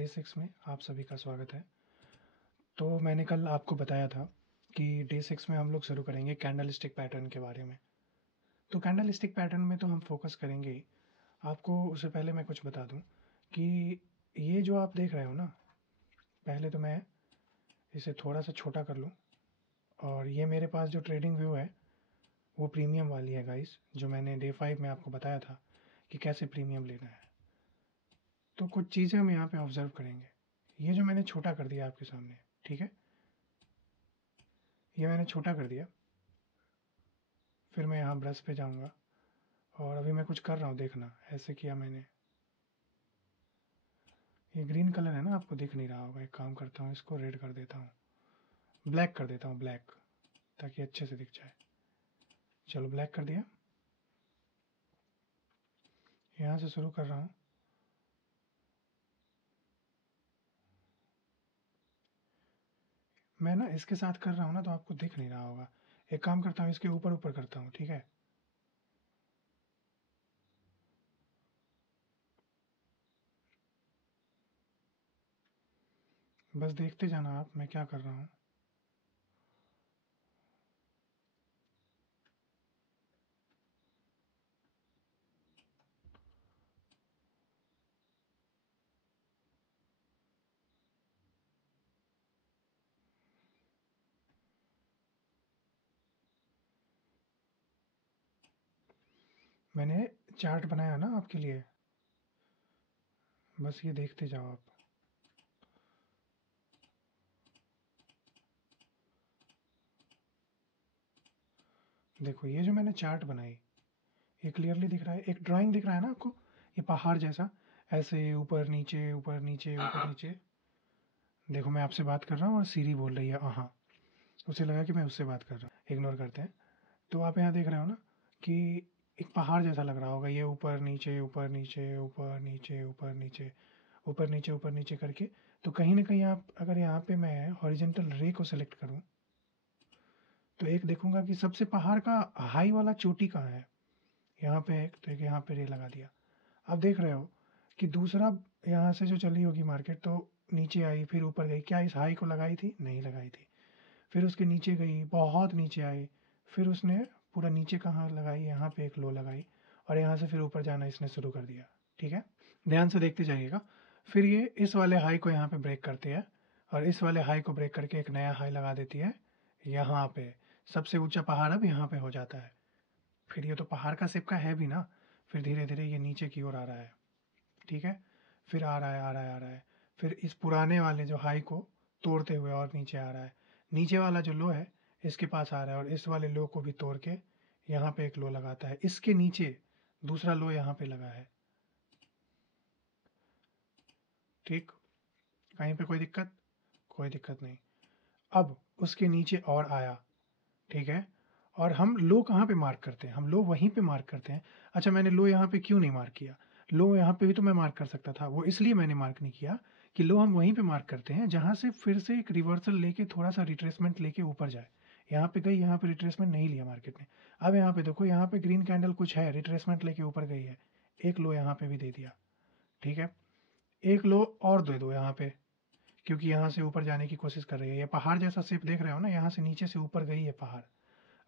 Day 6 में आप सभी का स्वागत है। तो मैंने कल आपको बताया था कि डे 6 में हम लोग शुरू करेंगे कैंडलस्टिक पैटर्न के बारे में। तो कैंडलस्टिक पैटर्न में तो हम फोकस करेंगे ही। आपको उससे पहले मैं कुछ बता दूं कि ये जो आप देख रहे हो ना, पहले तो मैं इसे थोड़ा सा छोटा कर लूं। और ये मेरे पास जो ट्रेडिंग व्यू है वो प्रीमियम वाली है गाइस, जो मैंने डे 5 में आपको बताया था कि कैसे प्रीमियम लेना है। तो कुछ चीज़ें हम यहाँ पे ऑब्जर्व करेंगे। ये जो मैंने छोटा कर दिया आपके सामने, ठीक है, ये मैंने छोटा कर दिया। फिर मैं यहाँ ब्रश पे जाऊँगा और अभी मैं कुछ कर रहा हूँ, देखना ऐसे किया मैंने। ये ग्रीन कलर है ना, आपको दिख नहीं रहा होगा। एक काम करता हूँ, इसको रेड कर देता हूँ, ब्लैक कर देता हूँ, ब्लैक, ताकि अच्छे से दिख जाए। चलो ब्लैक कर दिया। यहाँ से शुरू कर रहा हूँ। मैं ना इसके साथ कर रहा हूँ ना, तो आपको दिख नहीं रहा होगा। एक काम करता हूँ, इसके ऊपर ऊपर करता हूँ, ठीक है। बस देखते जाना आप मैं क्या कर रहा हूँ। मैंने चार्ट बनाया ना आपके लिए, बस ये देखते जाओ आप। देखो ये जो मैंने चार्ट बनाई, ये क्लियरली दिख रहा है, एक ड्राइंग दिख रहा है ना आपको, ये पहाड़ जैसा, ऐसे ऊपर नीचे ऊपर नीचे ऊपर नीचे। देखो मैं आपसे बात कर रहा हूँ और सीरी बोल रही है हाँ, उसे लगा कि मैं उससे बात कर रहा हूँ, इग्नोर करते हैं। तो आप यहाँ देख रहे हो ना कि एक पहाड़ जैसा लग रहा होगा, ये ऊपर नीचे ऊपर नीचे ऊपर नीचे ऊपर नीचे ऊपर नीचे ऊपर नीचे करके। तो कहीं ना कहीं आप अगर यहाँ पे मैं हॉरिजेंटल रे को सेलेक्ट करूँ, तो एक देखूंगा कि सबसे पहाड़ का हाई वाला चोटी कहाँ है। यहाँ पे एक, तो एक यहाँ पे रे लगा दिया। आप देख रहे हो कि दूसरा यहाँ से जो चली होगी मार्केट, तो नीचे आई फिर ऊपर गई, क्या इस हाई को लगाई थी? नहीं लगाई थी। फिर उसके नीचे गई, बहुत नीचे आई, फिर उसने पूरा नीचे कहाँ लगाई, यहाँ पे एक लो लगाई, और यहाँ से फिर ऊपर जाना इसने शुरू कर दिया। ठीक है, ध्यान से देखते जाइएगा। फिर ये इस वाले हाई को यहाँ पे ब्रेक करते हैं, और इस वाले हाई को ब्रेक करके एक नया हाई लगा देती है यहाँ पे। सबसे ऊंचा पहाड़ अब यहाँ पे हो जाता है। फिर ये तो पहाड़ का शेप का है भी ना, फिर धीरे धीरे ये नीचे की ओर आ रहा है। ठीक है, फिर आ रहा है आ रहा है आ रहा है, फिर इस पुराने वाले जो हाई को तोड़ते हुए और नीचे आ रहा है। नीचे वाला जो लो है इसके पास आ रहा है, और इस वाले लो को भी तोड़ के यहाँ पे एक लो लगाता है, इसके नीचे दूसरा लो यहाँ पे लगा है। ठीक, कहीं पे कोई दिक्कत? कोई दिक्कत नहीं। अब उसके नीचे और आया, ठीक है। और हम लो कहाँ पे मार्क करते हैं? हम लो वहीं पे मार्क करते हैं। अच्छा, मैंने लो यहाँ पे क्यों नहीं मार्क किया? लो यहाँ पे भी तो मैं मार्क कर सकता था, वो इसलिए मैंने मार्क नहीं किया कि लो हम वहीं पे मार्क करते हैं जहाँ से फिर से एक रिवर्सल लेके थोड़ा सा रिट्रेसमेंट लेके ऊपर जाए। यहाँ पे गई, यहाँ पे रिट्रेसमेंट नहीं लिया मार्केट ने। अब यहाँ पे देखो, यहाँ पे ग्रीन कैंडल कुछ है, रिट्रेसमेंट लेके ऊपर गई है, एक लो यहाँ पे भी दे दिया। ठीक है, एक लो और दे दो यहाँ पे, क्योंकि यहाँ से ऊपर जाने की कोशिश कर रही है। ये पहाड़ जैसा शेप देख रहे हो ना, यहाँ से नीचे से ऊपर गई है पहाड़।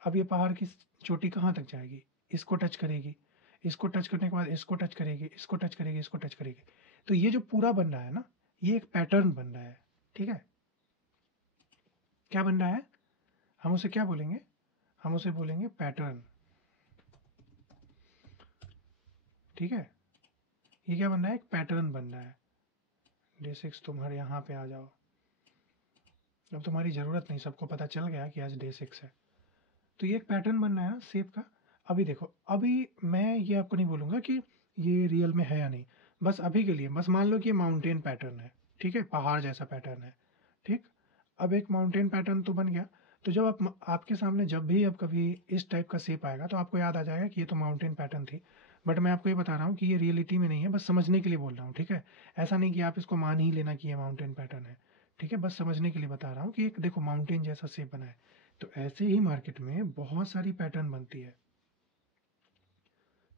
अब ये पहाड़ की चोटी कहाँ तक जाएगी? इसको टच करेगी, इसको टच करने के बाद इसको टच करेगी, इसको टच करेगी, इसको टच करेगी। तो ये जो पूरा बन रहा है ना, ये एक पैटर्न बन रहा है। ठीक है, क्या बन रहा है? हम उसे क्या बोलेंगे? हम उसे बोलेंगे पैटर्न। ठीक है, ये क्या बन रहा है? एक पैटर्न बन रहा है। डे 6 तुम्हारे यहाँ पे आ जाओ। अब तुम्हारी ज़रूरत नहीं, सबको पता चल गया कि आज डे 6 है। तो ये एक पैटर्न बन रहा है ना शेप का। अभी देखो, अभी मैं ये आपको नहीं बोलूँगा कि ये रियल में है या नहीं, बस अभी के लिए बस मान लो कि ये माउंटेन पैटर्न है। ठीक है, पहाड़ जैसा पैटर्न है। ठीक, अब एक माउंटेन पैटर्न तो बन गया। तो जब आपके सामने जब भी अब कभी इस टाइप का शेप आएगा, तो आपको याद आ जाएगा कि ये तो माउंटेन पैटर्न थी। बट मैं आपको ये बता रहा हूँ कि ये रियलिटी में नहीं है, बस समझने के लिए बोल रहा हूँ। ठीक है, ऐसा नहीं कि आप इसको मान ही लेना कि ये माउंटेन पैटर्न है। ठीक है, बस समझने के लिए बता रहा हूँ कि एक देखो माउंटेन जैसा शेप बना है। तो ऐसे ही मार्केट में बहुत सारी पैटर्न बनती है।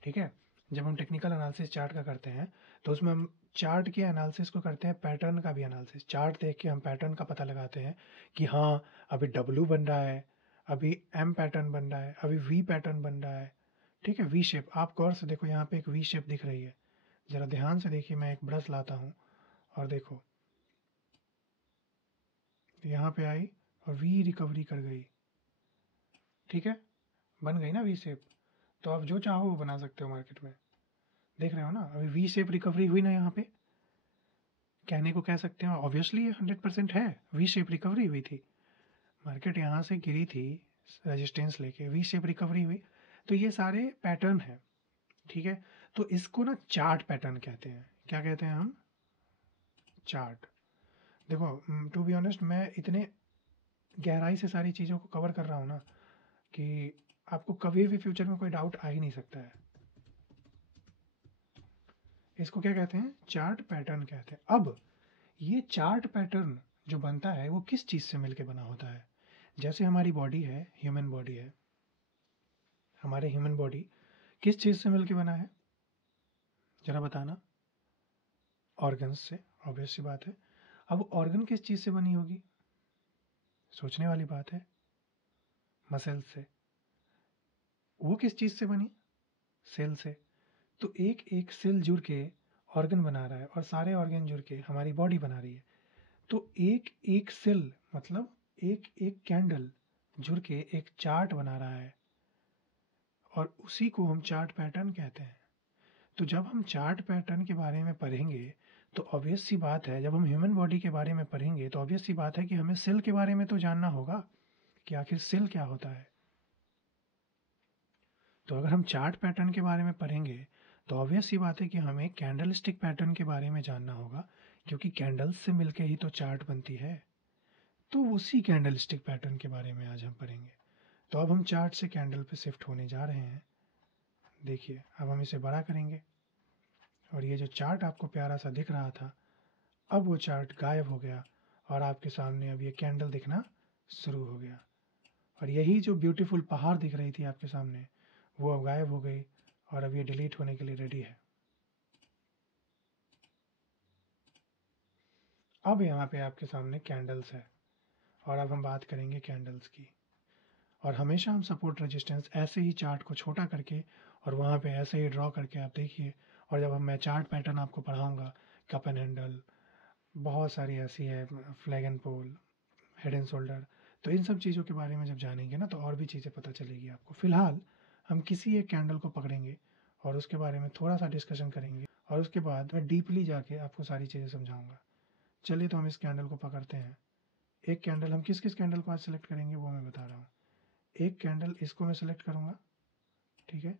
ठीक है, जब हम टेक्निकल एनालिसिस चार्ट का करते हैं, तो उसमें हम चार्ट के एनालिसिस को करते हैं, पैटर्न का भी एनालिसिस। चार्ट देख के हम पैटर्न का पता लगाते हैं कि हाँ अभी डब्लू बन रहा है, अभी एम पैटर्न बन रहा है, अभी वी पैटर्न बन रहा है। ठीक है, वी शेप। आप गौर से देखो, यहाँ पे एक वी शेप दिख रही है, ज़रा ध्यान से देखिए। मैं एक ब्रश लाता हूँ और देखो यहाँ पे आई और वी रिकवरी कर गई। ठीक है, बन गई ना वी शेप। तो आप जो चाहो वो बना सकते हो मार्केट में। देख रहे हो ना, अभी वी शेप रिकवरी हुई ना यहाँ पे। कहने को कह सकते हो ऑब्वियसली ये 100% है, वी शेप रिकवरी हुई थी। मार्केट यहाँ से गिरी थी रेजिस्टेंस लेके, वी शेप रिकवरी हुई। तो ये सारे पैटर्न है। ठीक है, तो इसको ना चार्ट पैटर्न कहते हैं। क्या कहते हैं हम? चार्ट। देखो, टू बी ऑनेस्ट मैं इतने गहराई से सारी चीज़ों को कवर कर रहा हूँ ना कि आपको कभी भी फ्यूचर में कोई डाउट आ ही नहीं सकता है। इसको क्या कहते हैं? चार्ट पैटर्न कहते हैं। अब ये चार्ट पैटर्न जो बनता है वो किस चीज़ से मिलके बना होता है? जैसे हमारी बॉडी है, ह्यूमन बॉडी है, हमारे ह्यूमन बॉडी किस चीज़ से मिलके बना है? जरा बताना। ऑर्गन्स से, ऑब्वियस सी बात है। अब ऑर्गन किस चीज़ से बनी होगी? सोचने वाली बात है। मसल्स से। वो किस चीज़ से बनी? सेल से। तो एक एक सेल जुड़ के ऑर्गन बना रहा है और सारे ऑर्गन जुड़ के हमारी बॉडी बना रही है। तो एक एक सेल मतलब एक एक कैंडल जुड़ के एक चार्ट बना रहा है और उसी को हम चार्ट पैटर्न कहते हैं। तो जब हम चार्ट पैटर्न के बारे में पढ़ेंगे तो ऑब्वियस सी बात है, जब हम ह्यूमन बॉडी के बारे में पढ़ेंगे तो ऑब्वियस सी बात है कि हमें सेल के बारे में तो जानना होगा कि आखिर सेल क्या होता है। तो अगर हम चार्ट पैटर्न के बारे में पढ़ेंगे तो ऑब्वियस सी बात है कि हमें कैंडल स्टिक पैटर्न के बारे में जानना होगा, क्योंकि कैंडल्स से मिलके ही तो चार्ट बनती है। तो उसी कैंडल स्टिक पैटर्न के बारे में आज हम पढ़ेंगे। तो अब हम चार्ट से कैंडल पे शिफ्ट होने जा रहे हैं। देखिए, अब हम इसे बड़ा करेंगे और ये जो चार्ट आपको प्यारा सा दिख रहा था, अब वो चार्ट गायब हो गया और आपके सामने अब ये कैंडल दिखना शुरू हो गया। और यही जो ब्यूटीफुल पहाड़ दिख रही थी आपके सामने, वो अब गायब हो गई और अब ये डिलीट होने के लिए रेडी है। अब यहाँ पे आपके सामने कैंडल्स है और अब हम बात करेंगे कैंडल्स की। और हमेशा हम सपोर्ट रेजिस्टेंस ऐसे ही चार्ट को छोटा करके और वहाँ पे ऐसे ही ड्रॉ करके आप देखिए। और जब मैं चार्ट पैटर्न आपको पढ़ाऊँगा, कप एंड हैंडल, बहुत सारी ऐसी है, flag and pole, head and shoulder, तो इन सब चीज़ों के बारे में जब जानेंगे ना तो और भी चीज़ें पता चलेगी आपको। फिलहाल हम किसी एक कैंडल को पकड़ेंगे और उसके बारे में थोड़ा सा डिस्कशन करेंगे और उसके बाद मैं डीपली जाके आपको सारी चीज़ें समझाऊंगा। चलिए, तो हम इस कैंडल को पकड़ते हैं। एक कैंडल, हम किस किस कैंडल को आज सेलेक्ट करेंगे वो मैं बता रहा हूँ। एक कैंडल इसको मैं सेलेक्ट करूँगा, ठीक है,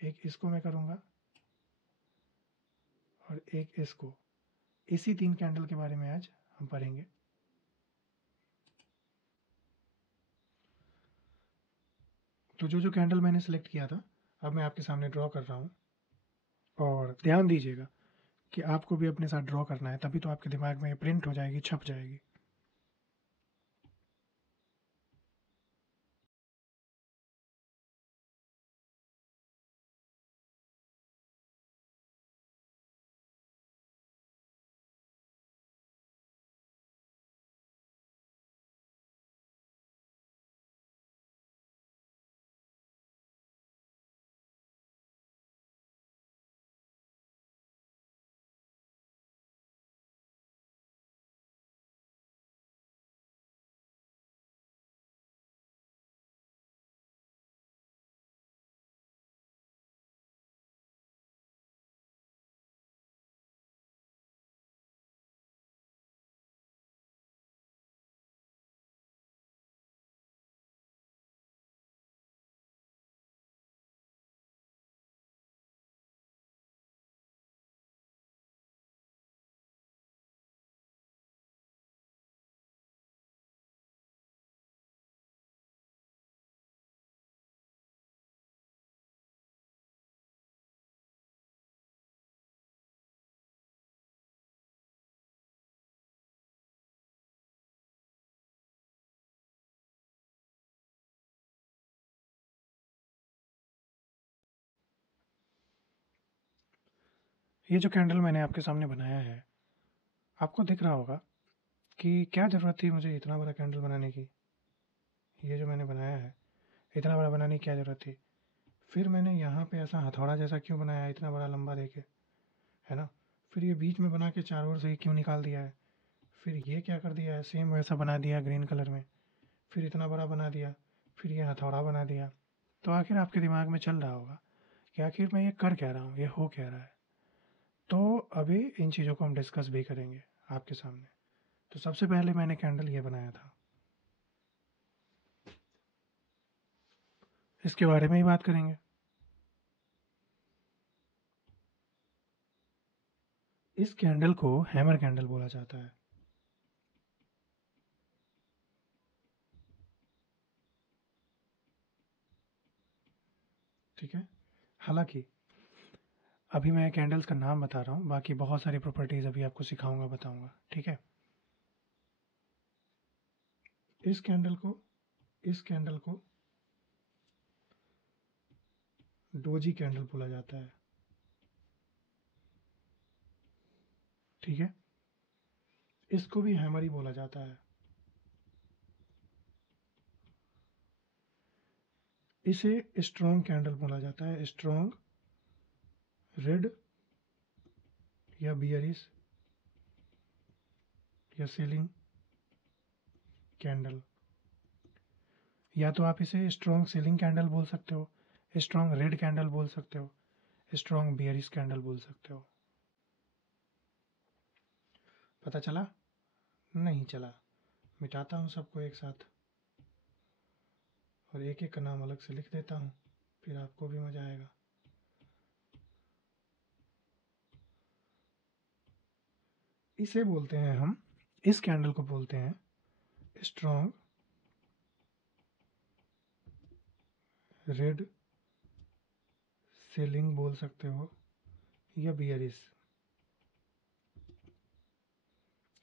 एक इसको मैं करूँगा और एक इसको। इसी 3 कैंडल के बारे में आज हम पढ़ेंगे। तो जो जो कैंडल मैंने सेलेक्ट किया था अब मैं आपके सामने ड्रॉ कर रहा हूँ और ध्यान दीजिएगा कि आपको भी अपने साथ ड्रॉ करना है, तभी तो आपके दिमाग में ये प्रिंट हो जाएगी, छप जाएगी। ये जो कैंडल मैंने आपके सामने बनाया है, आपको दिख रहा होगा कि क्या ज़रूरत थी मुझे इतना बड़ा कैंडल बनाने की। ये जो मैंने बनाया है, इतना बड़ा बनाने की क्या ज़रूरत थी? फिर मैंने यहाँ पे ऐसा हथौड़ा जैसा क्यों बनाया है इतना बड़ा लंबा देके, है ना? फिर ये बीच में बना के चारों ओर से ही क्यों निकाल दिया है? फिर ये क्या कर दिया है, सेम वैसा बना दिया ग्रीन कलर में, फिर इतना बड़ा बना दिया, फिर ये हथौड़ा बना दिया। तो आखिर आपके दिमाग में चल रहा होगा कि आखिर मैं ये कर क्या रहा हूँ, ये हो क्या रहा है? तो अभी इन चीज़ों को हम डिस्कस भी करेंगे आपके सामने। तो सबसे पहले मैंने कैंडल ये बनाया था, इसके बारे में ही बात करेंगे। इस कैंडल को हैमर कैंडल बोला जाता है। ठीक है, हालांकि अभी मैं कैंडल्स का नाम बता रहा हूँ, बाकी बहुत सारी प्रॉपर्टीज़ अभी आपको सिखाऊंगा, बताऊंगा। ठीक है, इस कैंडल को इस कैंडल को डोजी कैंडल बोला जाता है। ठीक है, इसको भी हैमर ही बोला जाता है। इसे स्ट्रॉन्ग कैंडल बोला जाता है, स्ट्रॉन्ग रेड या बियरिश या सेलिंग कैंडल। या तो आप इसे स्ट्रॉन्ग सेलिंग कैंडल बोल सकते हो, स्ट्रॉन्ग रेड कैंडल बोल सकते हो, स्ट्रॉन्ग बियरिश कैंडल बोल सकते हो। पता चला? नहीं चला। मिटाता हूँ सबको एक साथ और एक एक का नाम अलग से लिख देता हूँ, फिर आपको भी मजा आएगा। इसे बोलते हैं हम, इस कैंडल को बोलते हैं स्ट्रॉन्ग रेड सेलिंग बोल सकते हो या बियरिश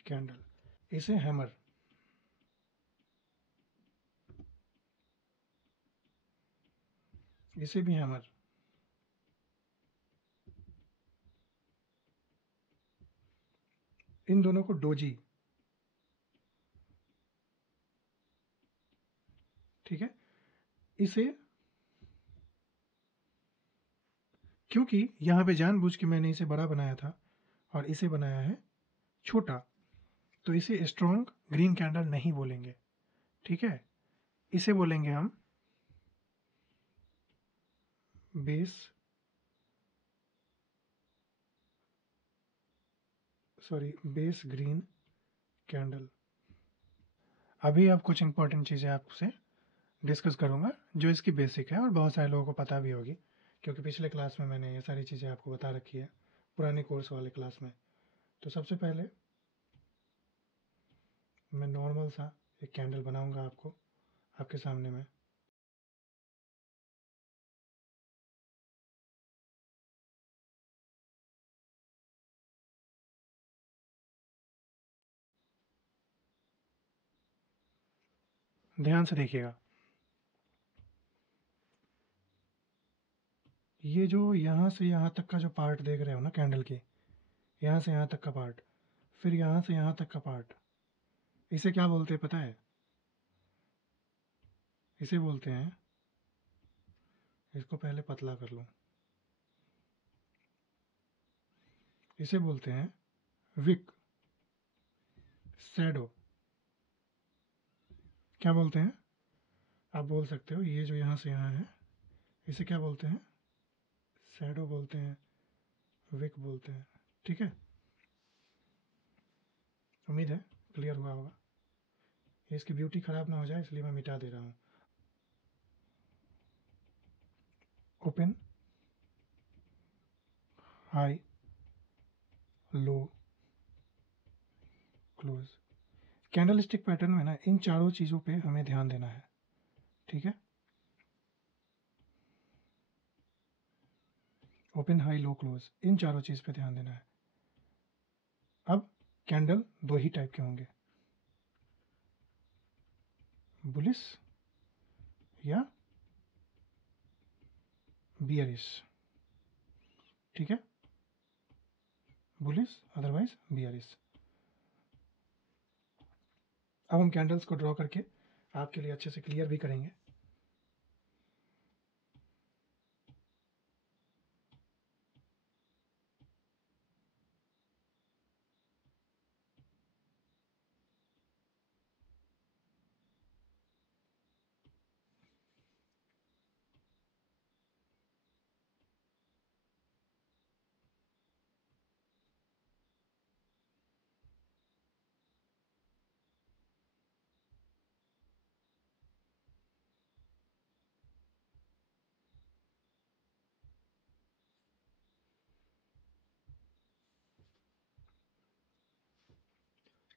कैंडल। इसे हैमर, इसे भी हैमर, इन दोनों को डोजी। ठीक है, इसे, क्योंकि यहाँ पे जानबूझ के मैंने इसे बड़ा बनाया था और इसे बनाया है छोटा, तो इसे स्ट्रॉन्ग ग्रीन कैंडल नहीं बोलेंगे। ठीक है, इसे बोलेंगे हम base, sorry base green candle. अभी अब कुछ इंपॉर्टेंट चीज़ें आपसे डिस्कस करूंगा जो इसकी बेसिक है और बहुत सारे लोगों को पता भी होगी, क्योंकि पिछले क्लास में मैंने ये सारी चीज़ें आपको बता रखी है, पुराने कोर्स वाले क्लास में। तो सबसे पहले मैं नॉर्मल सा एक कैंडल बनाऊंगा आपको, आपके सामने में। ध्यान से देखिएगा, ये जो यहाँ से यहाँ तक का जो पार्ट देख रहे हो ना कैंडल के, यहाँ से यहाँ तक का पार्ट, फिर यहाँ से यहाँ तक का पार्ट, इसे क्या बोलते हैं पता है? इसे बोलते हैं, इसको पहले पतला कर लूँ, इसे बोलते हैं विक, शैडो। क्या बोलते हैं? आप बोल सकते हो ये जो यहाँ से यहाँ है, इसे क्या बोलते हैं? शैडो बोलते हैं, विक बोलते हैं। ठीक है, उम्मीद है क्लियर हुआ होगा। इसकी ब्यूटी ख़राब ना हो जाए इसलिए मैं मिटा दे रहा हूँ। ओपन, हाई, लो, क्लोज। कैंडल स्टिक पैटर्न में ना इन चारों चीज़ों पे हमें ध्यान देना है। ठीक है, ओपन, हाई, लो, क्लोज, इन चारों चीज़ पे ध्यान देना है। अब कैंडल दो ही टाइप के होंगे, बुलिश या बियरिश। ठीक है, बुलिश, अदरवाइज बियरिश। अब हम कैंडल्स को ड्रॉ करके आपके लिए अच्छे से क्लियर भी करेंगे।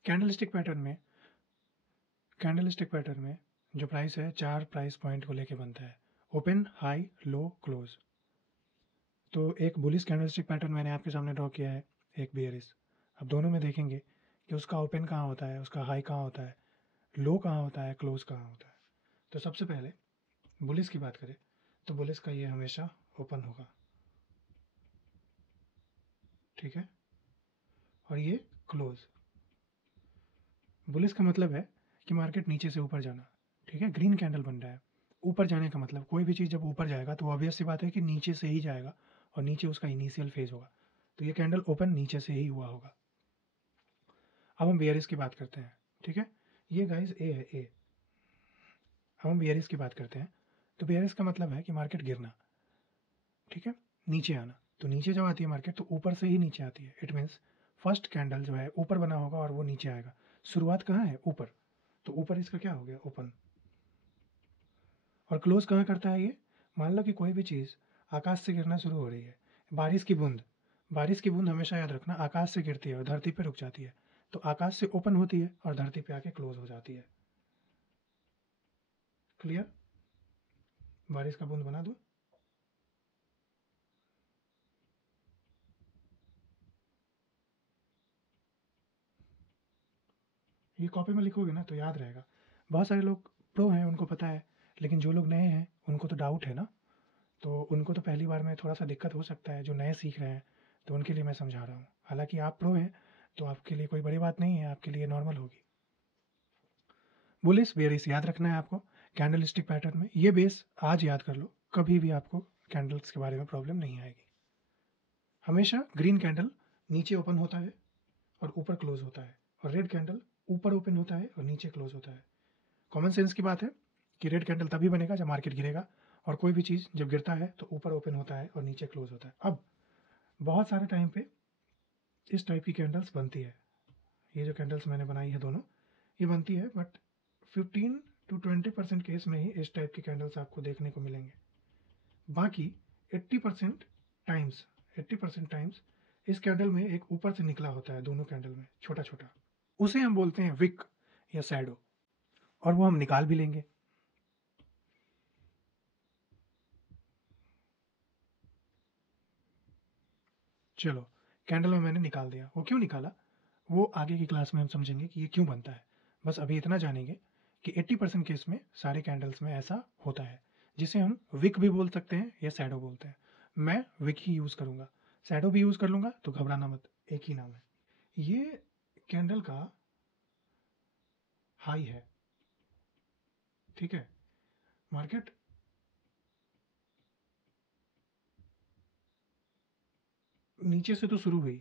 कैंडलस्टिक पैटर्न में जो प्राइस है 4 प्राइस पॉइंट को लेके बनता है, ओपन, हाई, लो, क्लोज। तो एक बुलिश कैंडलस्टिक पैटर्न मैंने आपके सामने ड्रॉ किया है, एक बियरिश। अब दोनों में देखेंगे कि उसका ओपन कहाँ होता है, उसका हाई कहाँ होता है, लो कहाँ होता है, क्लोज कहाँ होता है। तो सबसे पहले बुलिश की बात करें तो बुलिश का ये हमेशा ओपन होगा, ठीक है, और ये क्लोज। बुलिश का मतलब है कि मार्केट नीचे से ऊपर जाना, ठीक है, ग्रीन कैंडल बन रहा है। ऊपर जाने का मतलब कोई भी चीज़ जब ऊपर जाएगा तो ऑब्वियस सी बात है कि नीचे से ही जाएगा और नीचे उसका इनिशियल फेज होगा। तो ये कैंडल ओपन नीचे से ही हुआ होगा। अब हम बेयरिश की बात करते हैं, ठीक है, ये गाइस ए है, ए। अब हम बेयरिश की बात करते हैं। तो बेयरिश का मतलब है कि मार्केट गिरना, ठीक है, नीचे आना। तो नीचे जब आती है मार्केट तो ऊपर से ही नीचे आती है। इट मीन्स फर्स्ट कैंडल जो है ऊपर बना होगा और वो नीचे आएगा। शुरुआत कहाँ है, ऊपर। तो ऊपर इसका क्या हो गया, ओपन। और क्लोज कहाँ करता है ये, मान लो कि कोई भी चीज़ आकाश से गिरना शुरू हो रही है, बारिश की बूंद। बारिश की बूंद हमेशा याद रखना आकाश से गिरती है और धरती पे रुक जाती है। तो आकाश से ओपन होती है और धरती पे आके क्लोज हो जाती है। क्लियर। बारिश का बूंद बना दो। ये कॉपी में लिखोगे ना तो याद रहेगा। बहुत सारे लोग प्रो हैं, उनको पता है, लेकिन जो लोग नए हैं उनको तो डाउट है ना। तो उनको तो पहली बार में थोड़ा सा दिक्कत हो सकता है, जो नए सीख रहे हैं। तो उनके लिए मैं समझा रहा हूँ। हालांकि आप प्रो हैं तो आपके लिए कोई बड़ी बात नहीं है, आपके लिए नॉर्मल होगी। बुलिश बेयरिश याद रखना है आपको कैंडल स्टिक पैटर्न में। ये बेस आज याद कर लो, कभी भी आपको कैंडल्स के बारे में प्रॉब्लम नहीं आएगी। हमेशा ग्रीन कैंडल नीचे ओपन होता है और ऊपर क्लोज होता है, और रेड कैंडल ऊपर ओपन होता है और नीचे क्लोज होता है। कॉमन सेंस की बात है कि रेड कैंडल तभी बनेगा जब मार्केट गिरेगा, और कोई भी चीज़ जब गिरता है तो ऊपर ओपन होता है और नीचे क्लोज होता है। अब बहुत सारे टाइम पे इस टाइप की कैंडल्स बनती है। ये जो कैंडल्स मैंने बनाई है दोनों, ये बनती है, बट 15 to 20% केस में ही इस टाइप की कैंडल्स आपको देखने को मिलेंगे। बाकी 80% टाइम्स 80% टाइम्स इस कैंडल में एक ऊपर से निकला होता है, दोनों कैंडल में छोटा छोटा, उसे हम बोलते हैं विक या शैडो, और वो हम निकाल भी लेंगे। चलो, कैंडल में मैंने निकाल दिया। वो क्यों निकाला, वो आगे की क्लास में हम समझेंगे कि ये क्यों बनता है। बस अभी इतना जानेंगे कि 80% केस में सारे कैंडल्स में ऐसा होता है, जिसे हम विक भी बोल सकते हैं या शैडो बोलते हैं। मैं विक ही यूज़ करूँगा, शैडो भी यूज़ कर लूँगा, तो घबराना मत, एक ही नाम है। ये कैंडल का हाई है, ठीक है। मार्केट नीचे से तो शुरू हुई,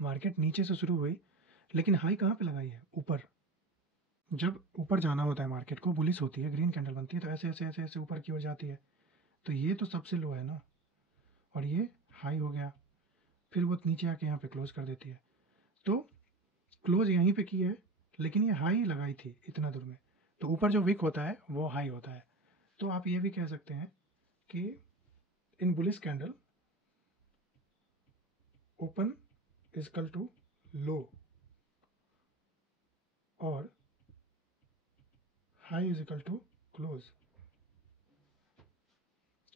मार्केट नीचे से शुरू हुई, लेकिन हाई कहाँ पे लगाई है, ऊपर। जब ऊपर जाना होता है मार्केट को, बुलिश होती है, ग्रीन कैंडल बनती है, तो ऐसे ऐसे ऐसे ऐसे ऊपर की ओर जाती है। तो ये तो सबसे लो है ना, और ये हाई हो गया, फिर वो नीचे आके यहाँ पे क्लोज कर देती है। तो क्लोज यहीं पे की है, लेकिन ये हाई लगाई थी इतना दूर में। तो ऊपर जो विक होता है वो हाई होता है। तो आप ये भी कह सकते हैं कि इन bullish candle open is equal to low और high is equal to close,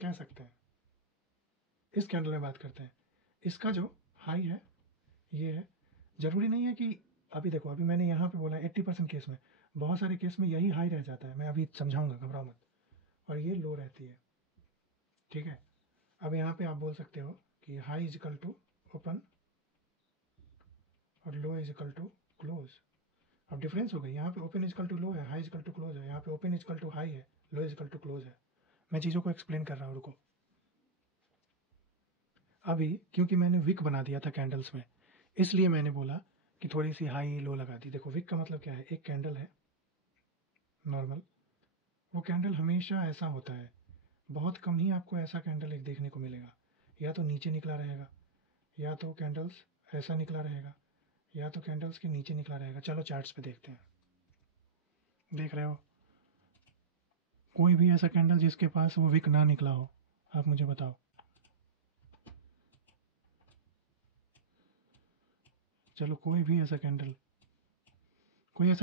कह सकते हैं। इस कैंडल में बात करते हैं, इसका जो हाई है ये है। जरूरी नहीं है कि, अभी देखो, अभी मैंने यहाँ पे बोला 80% केस में, बहुत सारे केस में यही हाई रह जाता है, मैं अभी समझाऊंगा, घबराओ मत। और ये लो रहती है, ठीक है। अब यहाँ पे आप बोल सकते हो कि high is equal to open और low is equal to close. अब डिफरेंस हो गई, यहाँ पे ओपन इजकल टू लो है, हाई इजकल टू क्लोज है, यहाँ पे ओपन इजकल टू हाई है, लो इजकल टू क्लोज है। मैं चीज़ों को एक्सप्लेन कर रहा हूँ, रुको। अभी क्योंकि मैंने विक बना दिया था कैंडल्स में, इसलिए मैंने बोला कि थोड़ी सी हाई लो लगा दी। देखो विक का मतलब क्या है, एक कैंडल है नॉर्मल, वो कैंडल हमेशा ऐसा होता है, बहुत कम ही आपको ऐसा कैंडल एक देखने को मिलेगा, या तो नीचे निकला रहेगा, या तो कैंडल्स ऐसा निकला रहेगा, या तो कैंडल्स के नीचे निकला रहेगा। चलो चार्ट्स पे देखते हैं। देख रहे हो कोई भी ऐसा कैंडल जिसके पास वो विक ना निकला हो, आप मुझे बताओ। चलो कोई ऐसा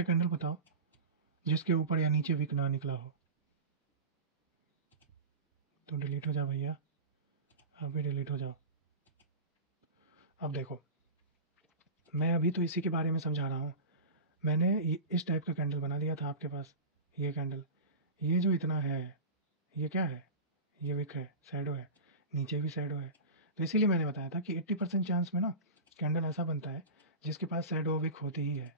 कैंडल बताओ जिसके ऊपर या नीचे विक ना निकला हो। तो डिलीट हो जाओ भैया, आप भी डिलीट हो जाओ। अब देखो, मैं अभी तो इसी के बारे में समझा रहा हूँ। मैंने इस टाइप का कैंडल बना दिया था आपके पास, ये कैंडल, ये जो इतना है, ये क्या है, ये विक है, शैडो है, नीचे भी शैडो है। तो इसीलिए मैंने बताया था कि 80% चांस में ना कैंडल ऐसा बनता है जिसके पास शैडो विक होती ही है।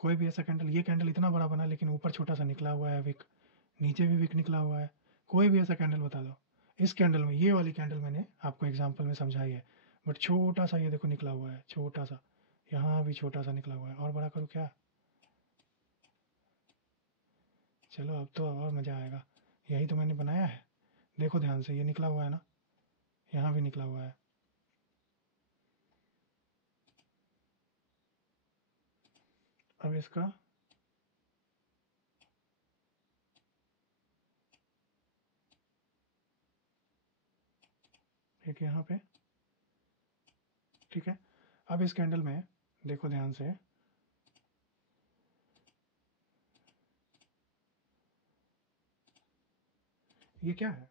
कोई भी ऐसा कैंडल, ये कैंडल इतना बड़ा बना लेकिन ऊपर छोटा सा निकला हुआ है विक, नीचे भी विक निकला हुआ है। कोई भी ऐसा कैंडल बता दो। इस कैंडल में, ये वाली कैंडल मैंने आपको एग्जांपल में समझाई है, बट छोटा सा ये देखो निकला हुआ है, छोटा सा, यहाँ भी छोटा सा निकला हुआ है। और बड़ा करूँ क्या? चलो अब तो और मज़ा आएगा, यही तो मैंने बनाया है। देखो ध्यान से, ये निकला हुआ है ना, यहाँ भी निकला हुआ है। अब इसका एक यहाँ पे, ठीक है। अब इस कैंडल में देखो ध्यान से, ये क्या है,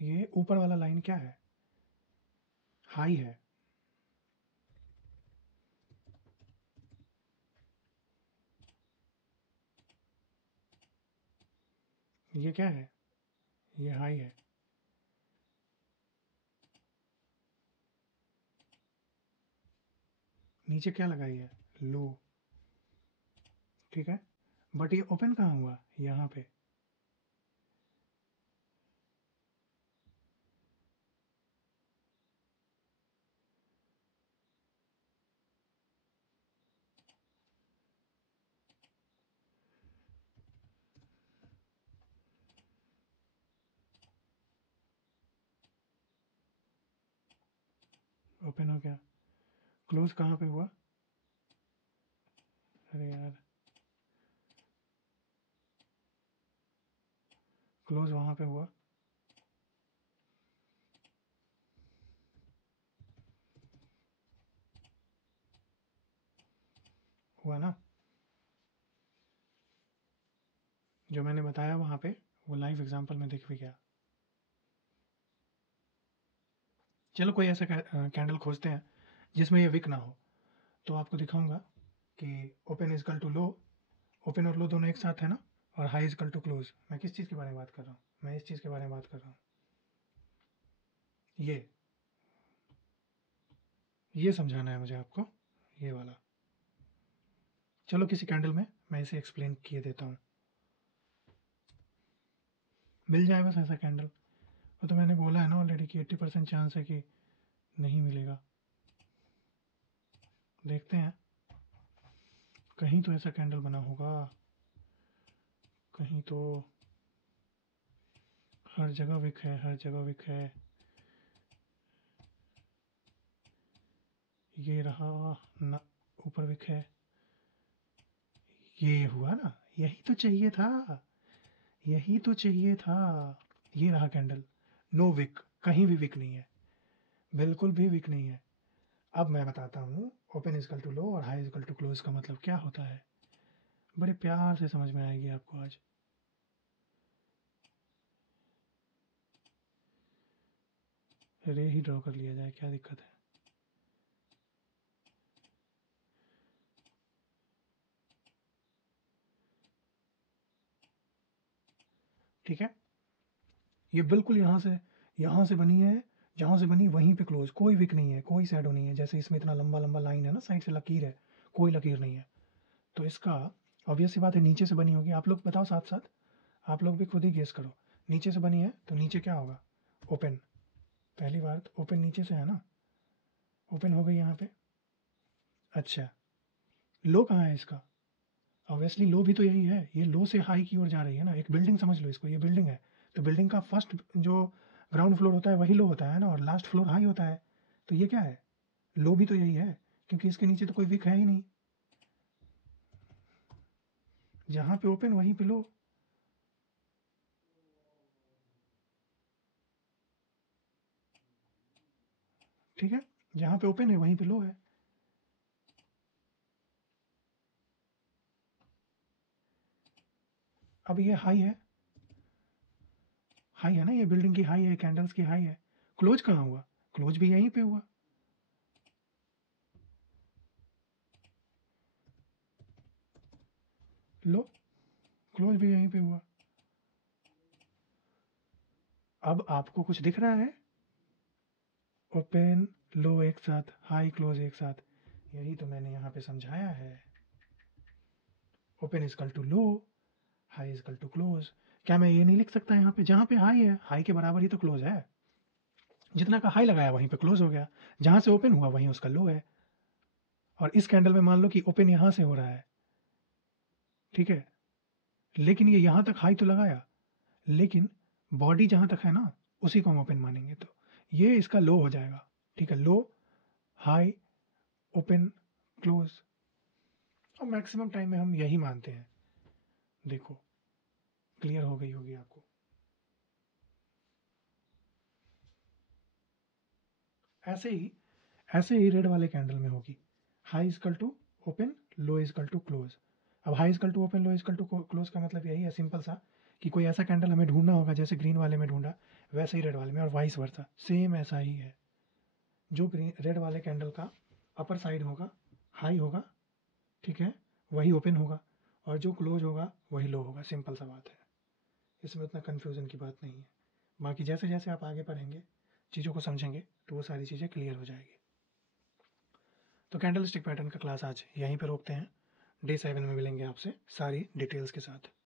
ये ऊपर वाला लाइन क्या है, हाई है। ये क्या है, ये हाई है। नीचे क्या लगाई है, लो, ठीक है। बट ये ओपन कहाँ हुआ, यहाँ पे। ओपन हो गया, क्लोज कहाँ पे हुआ, अरे यार, क्लोज वहाँ पे हुआ, हुआ ना। जो मैंने बताया वहाँ पे, वो लाइव एग्जांपल में दिख भी गया। चलो कोई ऐसा कैंडल खोजते हैं जिसमें ये विक ना हो, तो आपको दिखाऊंगा कि open is equal to low, open और लो दोनों एक साथ है ना, और हाई इजकल टू क्लोज। मैं किस चीज़ के बारे में बात कर रहा हूँ, मैं इस चीज़ के बारे में बात कर रहा हूँ, ये समझाना है मुझे आपको, ये वाला। चलो किसी कैंडल में मैं इसे एक्सप्लेन किए देता हूँ, मिल जाए बस ऐसा कैंडल। वो तो मैंने बोला है ना ऑलरेडी कि 80% चांस है कि नहीं मिलेगा। देखते हैं, कहीं तो ऐसा कैंडल बना होगा, कहीं तो, हर जगह विक है, हर जगह विक है। ये रहा ना, ऊपर विक है, ये हुआ ना, यही तो चाहिए था, यही तो चाहिए था। ये रहा कैंडल, नो विक, कहीं भी विक नहीं है, बिल्कुल भी विक नहीं है। अब मैं बताता हूँ ओपन इजकल टू लो और हाई इजकल टू क्लोज का मतलब क्या होता है, बड़े प्यार से समझ में आएगी आपको आज। रे ही ड्रॉ कर लिया जाए, क्या दिक्कत है। ठीक है, ये बिल्कुल यहाँ से बनी है, जहाँ से बनी वहीं पे क्लोज, कोई विक नहीं है, कोई शैडो नहीं है। जैसे इसमें इतना लंबा लंबा लाइन है ना, साइड से लकीर है, कोई लकीर नहीं है। तो इसका ऑब्वियस सी बात है नीचे से बनी होगी। आप लोग बताओ साथ साथ, आप लोग भी खुद ही गेस करो। नीचे से बनी है तो नीचे क्या होगा? ओपन। पहली बात ओपन नीचे से है ना, ओपन हो गई यहाँ पे। अच्छा, लो कहाँ है इसका? ऑब्वियसली लो भी तो यही है, ये लो से हाई की ओर जा रही है ना। एक बिल्डिंग समझ लो इसको, ये बिल्डिंग है, तो बिल्डिंग का फर्स्ट जो ग्राउंड फ्लोर होता है वही लो होता है ना, और लास्ट फ्लोर हाई होता है। तो ये क्या है? लो भी तो यही है, क्योंकि इसके नीचे तो कोई विक है ही नहीं। जहाँ पे ओपन वहीं पे लो। ठीक है, जहाँ पे ओपन है वहीं पे लो है। अब ये हाई है, हाई है ना, ये बिल्डिंग की हाई है, कैंडल्स की हाई है। क्लोज कहाँ हुआ? क्लोज भी यहीं पे हुआ। लो, क्लोज भी यहीं पे हुआ। अब आपको कुछ दिख रहा है? ओपन लो एक साथ, हाई क्लोज एक साथ, यही तो मैंने यहाँ पे समझाया है। Open is equal to low, high is equal to close. क्या मैं ये नहीं लिख सकता यहाँ पे, जहाँ पे हाई है हाई के बराबर ही तो क्लोज है। जितना का हाई लगाया वहीं पे क्लोज हो गया, जहाँ से ओपन हुआ वहीं उसका लो है। और इस कैंडल में मान लो कि ओपन यहाँ से हो रहा है, ठीक है, लेकिन ये यहाँ तक हाई तो लगाया, लेकिन बॉडी जहाँ तक है ना उसी को हम ओपन मानेंगे, तो ये इसका लो हो जाएगा। ठीक है, लो, हाई, ओपन, क्लोज। और मैक्सिमम टाइम में हम यही मानते हैं। देखो, क्लियर हो गई होगी आपको। ऐसे ही, ऐसे ही रेड वाले कैंडल में होगी, high is equal to open, low equal to close. अब high is equal to open, low equal to close का मतलब यही है सिंपल सा, कि कोई ऐसा कैंडल हमें ढूंढना होगा जैसे ग्रीन वाले में ढूंढा वैसे ही रेड वाले में, और वाइस वर्सा सेम ऐसा ही है। जो ग्रीन रेड वाले कैंडल का अपर साइड होगा हाई होगा, ठीक है, वही ओपन होगा, और जो क्लोज होगा वही लो होगा। सिंपल सा बात है, इसमें उतना कन्फ्यूज़न की बात नहीं है। बाकी जैसे जैसे आप आगे पढ़ेंगे, चीज़ों को समझेंगे, तो वो सारी चीज़ें क्लियर हो जाएगी। तो कैंडल स्टिक पैटर्न का क्लास आज यहीं पर रोकते हैं। डे 7 में मिलेंगे आपसे सारी डिटेल्स के साथ।